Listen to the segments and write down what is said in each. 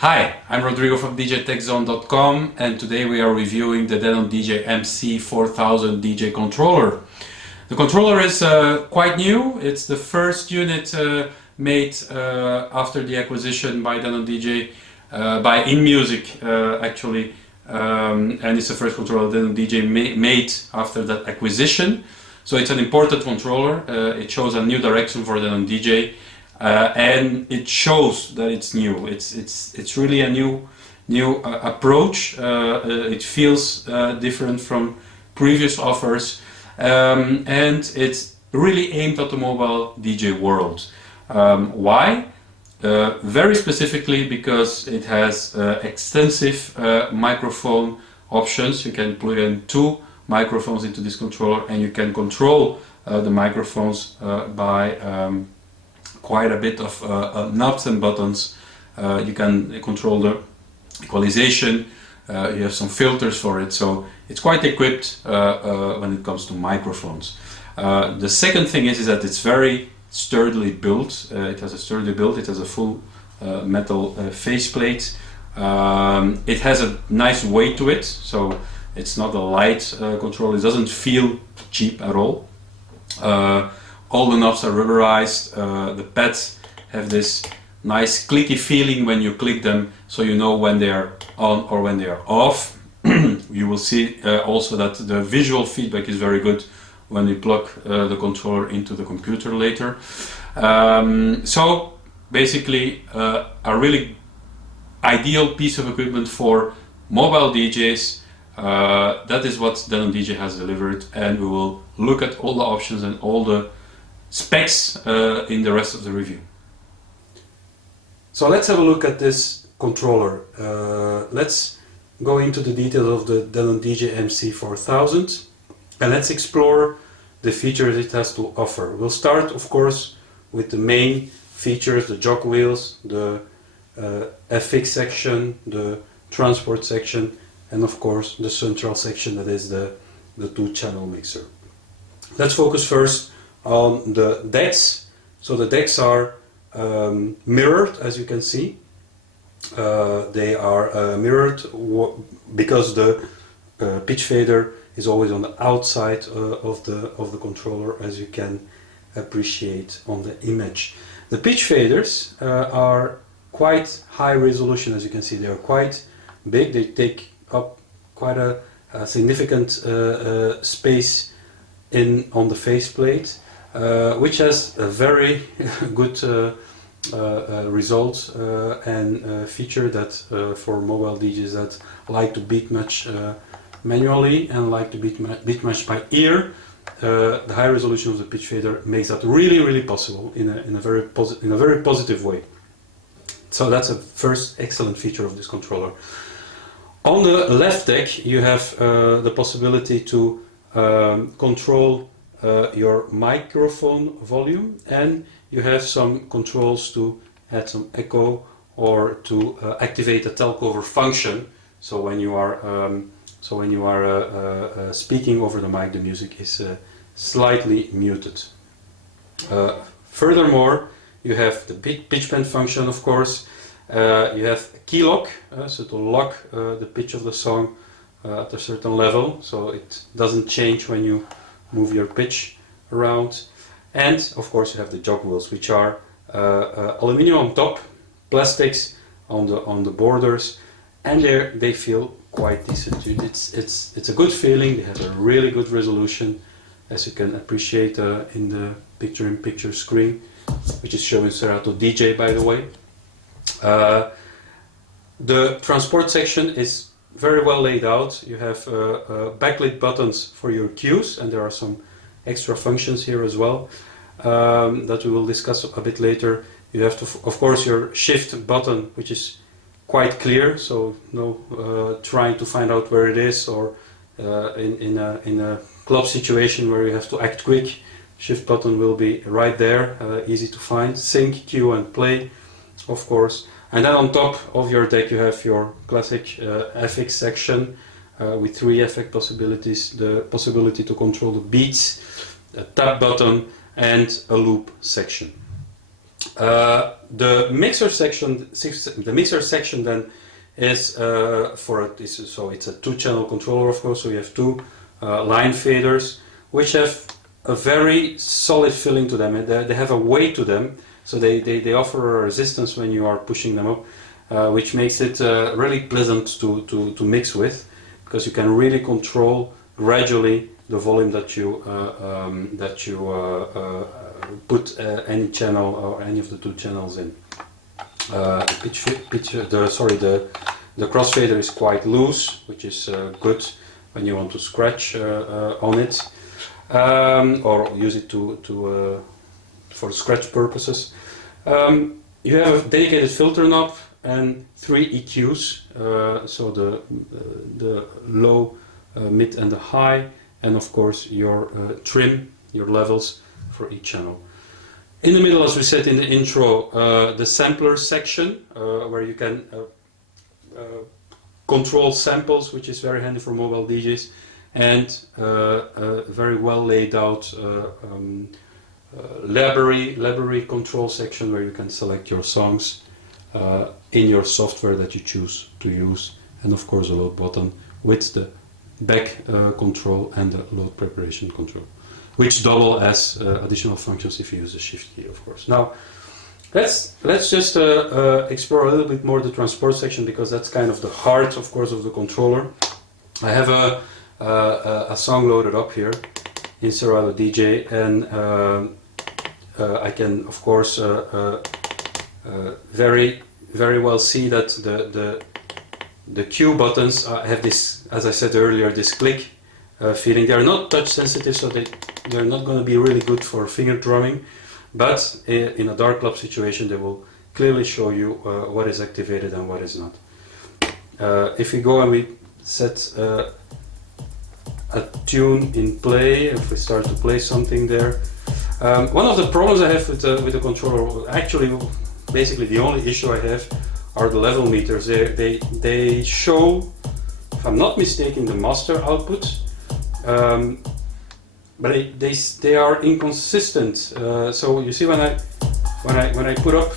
Hi, I'm Rodrigo from DJTechZone.com, and today we are reviewing the Denon DJ MC4000 DJ Controller. The controller is quite new. It's the first unit made after the acquisition by Denon DJ, by InMusic actually, and it's the first controller Denon DJ made after that acquisition. So it's an important controller. It shows a new direction for Denon DJ. And it shows that it's new. It's really a new approach. It feels different from previous offers, and it's really aimed at the mobile DJ world. Why? Very specifically because it has extensive microphone options. You can plug in 2 microphones into this controller, and you can control the microphones by quite a bit of knobs and buttons. You can control the equalization, you have some filters for it, so it's quite equipped when it comes to microphones. The second thing is that it's very sturdily built. It has a sturdy build, it has a full metal faceplate. It has a nice weight to it, so it's not a light controller. It doesn't feel cheap at all. All the knobs are rubberized, the pads have this nice clicky feeling when you click them, so you know when they are on or when they are off. You will see also that the visual feedback is very good when you plug the controller into the computer later. So basically a really ideal piece of equipment for mobile DJs. That is what Denon DJ has delivered, and we will look at all the options and all the specs in the rest of the review. So let's have a look at this controller. Let's go into the details of the Denon DJ MC4000 and let's explore the features it has to offer. We'll start, of course, with the main features, the jog wheels, the FX section, the transport section, and of course the central section, that is the 2-channel mixer. Let's focus first on the decks. So the decks are mirrored, as you can see. They are mirrored because the pitch fader is always on the outside of the controller, as you can appreciate on the image. The pitch faders are quite high resolution, as you can see. They are quite big. They take up quite a significant space on the faceplate. Which has a very good result and feature that for mobile DJs that like to beat match manually and like to beat match by ear. The high resolution of the pitch fader makes that really possible in a very positive way. So that's a first excellent feature of this controller. On the left deck you have the possibility to control your microphone volume, and you have some controls to add some echo or to activate a telcover function. So when you are speaking over the mic, the music is slightly muted. Furthermore, you have the pitch bend function, of course. You have a key lock, so to lock the pitch of the song at a certain level, so it doesn't change when you move your pitch around. And of course you have the jog wheels, which are aluminum on top, plastics on the borders, and they feel quite decent. It's a good feeling. They have a really good resolution, as you can appreciate in the picture-in-picture screen, which is showing Serato DJ, by the way. The transport section is very well laid out. You have backlit buttons for your cues, and there are some extra functions here as well that we will discuss a bit later. You have, of course, your shift button, which is quite clear, so no trying to find out where it is, or in a club situation where you have to act quick. Shift button will be right there, easy to find. Sync, cue and play, of course. And then on top of your deck you have your classic FX section with 3 effect possibilities: the possibility to control the beats, a tap button and a loop section. The mixer section then is so it's a 2-channel controller, of course. So you have 2 line faders, which have a very solid feeling to them, and they have a weight to them. So they offer a resistance when you are pushing them up, which makes it really pleasant to mix with, because you can really control gradually the volume that you put any channel or any of the 2 channels in. The crossfader is quite loose, which is good when you want to scratch on it, or use it for scratch purposes. You have a dedicated filter knob and 3 EQs, so the low, mid and the high, and of course your trim, your levels for each channel. In the middle, as we said in the intro, the sampler section, where you can control samples, which is very handy for mobile DJs, and a very well laid out library control section where you can select your songs in your software that you choose to use, and of course a load button with the back control and the load preparation control, which double as additional functions if you use the shift key, of course. Now let's just explore a little bit more the transport section, because that's kind of the heart, of course, of the controller. I have a song loaded up here in Serato DJ, and I can, of course, very well see that the cue buttons have this, as I said earlier, this click feeling. They are not touch sensitive, so they're not going to be really good for finger drumming, but in a dark club situation they will clearly show you what is activated and what is not. If we go and we set a tune in play, if we start to play something there, one of the problems I have with the controller, actually basically the only issue I have, are the level meters. They show, if I'm not mistaken, the master output, but they are inconsistent. So you see, when I put up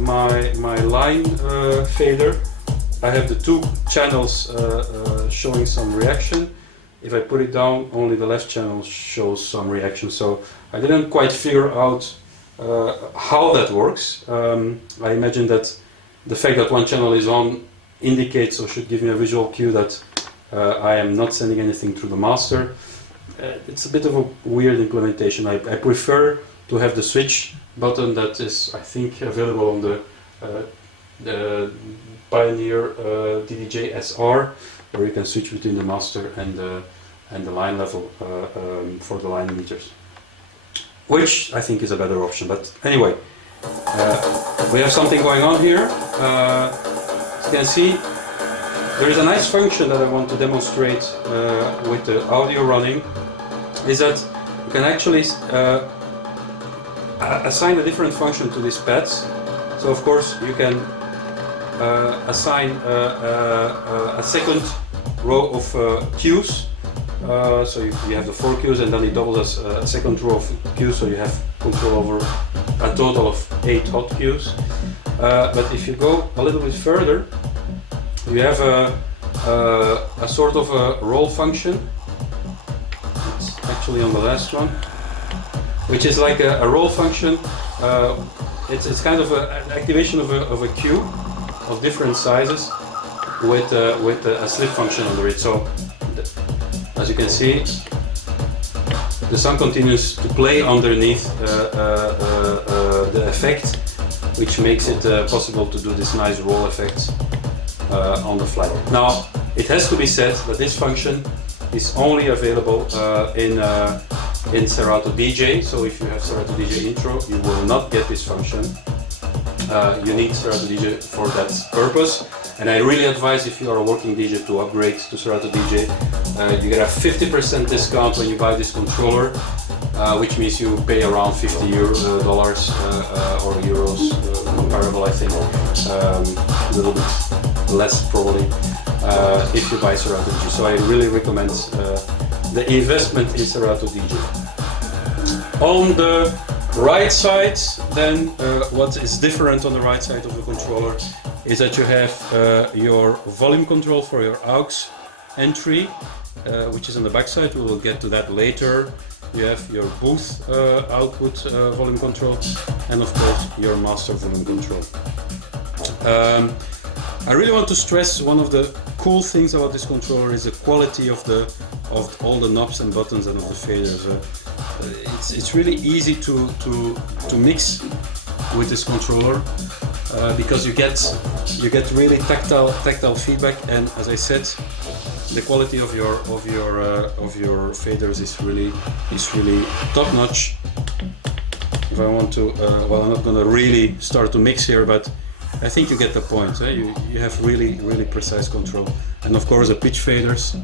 my line fader, I have the 2 channels showing some reaction. If I put it down, only the left channel shows some reaction. So I didn't quite figure out how that works. I imagine that the fact that one channel is on indicates, or should give me a visual cue, that I am not sending anything through the master. It's a bit of a weird implementation. I prefer to have the switch button that is, I think, available on the Pioneer DDJ SR, where you can switch between the master and the line level for the line meters, which I think is a better option. But anyway, we have something going on here. As you can see, there is a nice function that I want to demonstrate with the audio running, is that you can actually assign a different function to these pads. So of course you can assign a second row of cues. So you have the 4 cues, and then it doubles as a second row of cues, so you have control over a total of 8 hot cues. But if you go a little bit further, you have a sort of a roll function. It's actually on the last one, which is like a roll function. It's kind of an activation of a cue of different sizes with a slip function under it. So as you can see, the song continues to play underneath the effect, which makes it possible to do this nice roll effect on the fly. Now, it has to be said that this function is only available in Serato DJ. So if you have Serato DJ Intro, you will not get this function. You need Serato DJ for that purpose. And I really advise, if you are a working DJ, to upgrade to Serato DJ. You get a 50% discount when you buy this controller, which means you pay around $50 or euros, comparable, I think, a little bit less probably, if you buy Serato DJ. So I really recommend the investment in Serato DJ. On the Right side, then what is different on the right side of the controller is that you have your volume control for your aux entry, which is on the back side. We will get to that later. You have your booth output volume control, and of course your master volume control. I really want to stress one of the cool things about this controller is the quality of all the knobs and buttons and of the faders. It's really easy to mix with this controller because you get really tactile feedback, and as I said, the quality of your faders is really top notch. If I want to, well, I'm not gonna really start to mix here, but I think you get the point. You have really precise control, and of course the pitch faders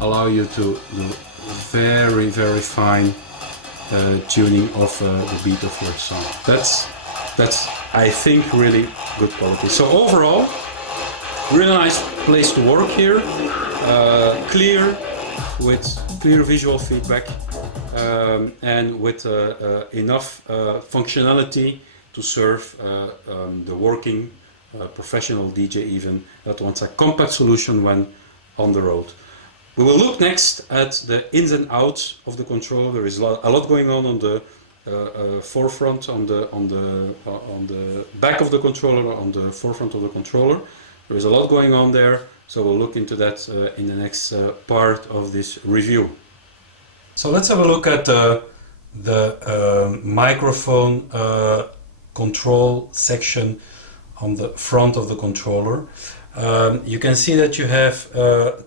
allow you to do very fine tuning of the beat of your song. That's I think really good quality. So overall, really nice place to work here. Clear, with clear visual feedback, and with enough functionality to serve the working professional DJ even that wants a compact solution when on the road. We will look next at the ins and outs of the controller. There is a lot going on the forefront, on the back of the controller, on the forefront of the controller. There is a lot going on there, so we'll look into that in the next part of this review. So let's have a look at the microphone control section on the front of the controller. You can see that you have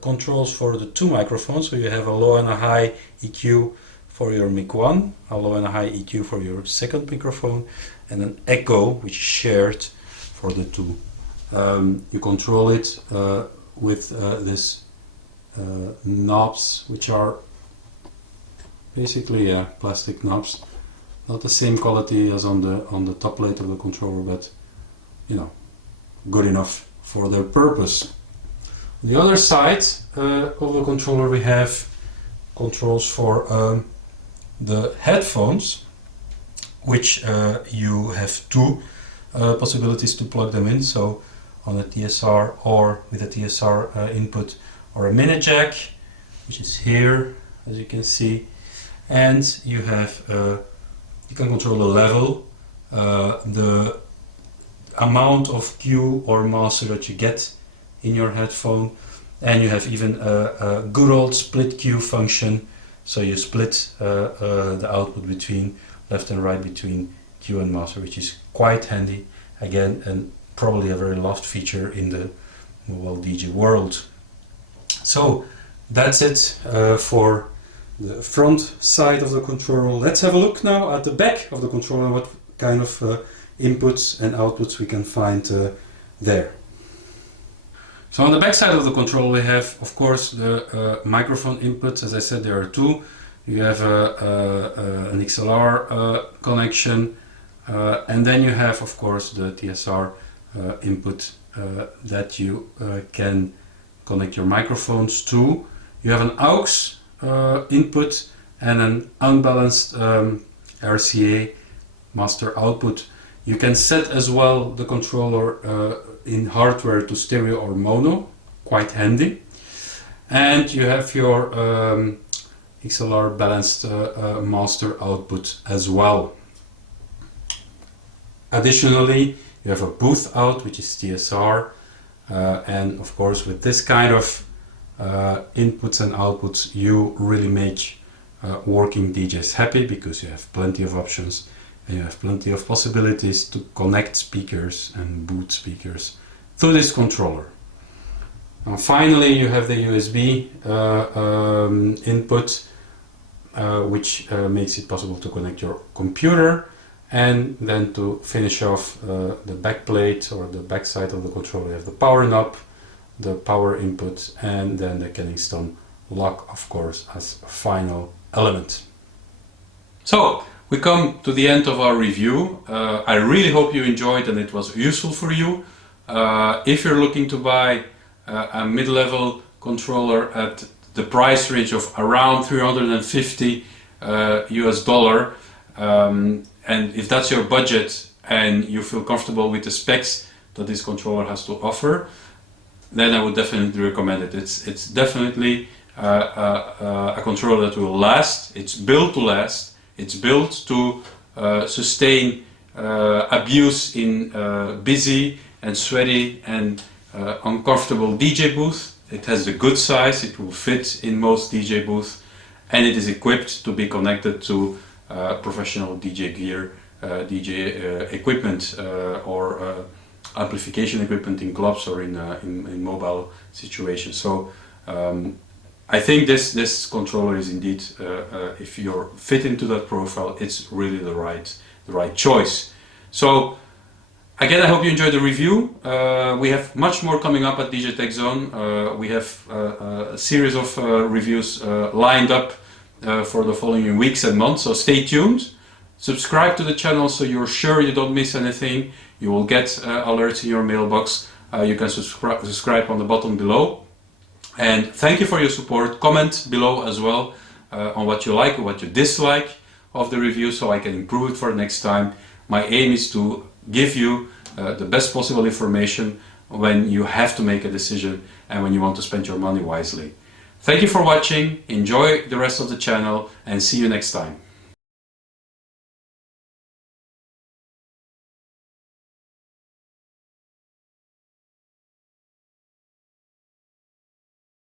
controls for the two microphones, so you have a low and a high EQ for your mic 1, a low and a high EQ for your second microphone, and an echo which is shared for the two. You control it with this knobs, which are basically plastic knobs, not the same quality as on the top plate of the controller, but you know, good enough for their purpose. On the other side of the controller we have controls for the headphones, which you have two possibilities to plug them in, so on a TSR or with a TSR input, or a mini jack, which is here as you can see, and you have you can control the level, the amount of Q or master that you get in your headphone, and you have even a good old split Q function, so you split the output between left and right between Q and master, which is quite handy again, and probably a very loved feature in the mobile DJ world. So that's it for the front side of the controller. Let's have a look now at the back of the controller, what kind of inputs and outputs we can find there. So on the back side of the controller we have, of course, the microphone inputs. As I said, there are two. You have an XLR connection, and then you have, of course, the TSR input that you can connect your microphones to. You have an aux input and an unbalanced RCA master output. You can set as well the controller in hardware to stereo or mono, quite handy. And you have your XLR balanced master output as well. Additionally, you have a booth out, which is TSR, and of course with this kind of inputs and outputs you really make working DJs happy, because you have plenty of options and you have plenty of possibilities to connect speakers and boot speakers to this controller. And finally you have the USB input, which makes it possible to connect your computer, and then to finish off the back plate or the back side of the controller you have the power knob, the power input, and then the Kennington lock, of course, as a final element. So we come to the end of our review. I really hope you enjoyed and it was useful for you. If you're looking to buy a mid-level controller at the price range of around $350 US, And if that's your budget and you feel comfortable with the specs that this controller has to offer, then I would definitely recommend it. It's definitely a controller that will last. It's built to last. It's built to sustain abuse in busy and sweaty and uncomfortable DJ booth. It has a good size. It will fit in most DJ booths, and it is equipped to be connected to professional DJ gear, DJ equipment, or amplification equipment in clubs or in mobile situations. So I think this controller is indeed, if you're fit into that profile, it's really the right choice. So again, I hope you enjoyed the review. We have much more coming up at DJ Tech Zone. We have a series of reviews lined up for the following weeks and months, so stay tuned. Subscribe to the channel so you're sure you don't miss anything. You will get alerts in your mailbox. You can subscribe on the button below. And thank you for your support. Comment below as well on what you like or what you dislike of the review, so I can improve it for next time. My aim is to give you the best possible information when you have to make a decision and when you want to spend your money wisely. Thank you for watching, enjoy the rest of the channel, and see you next time.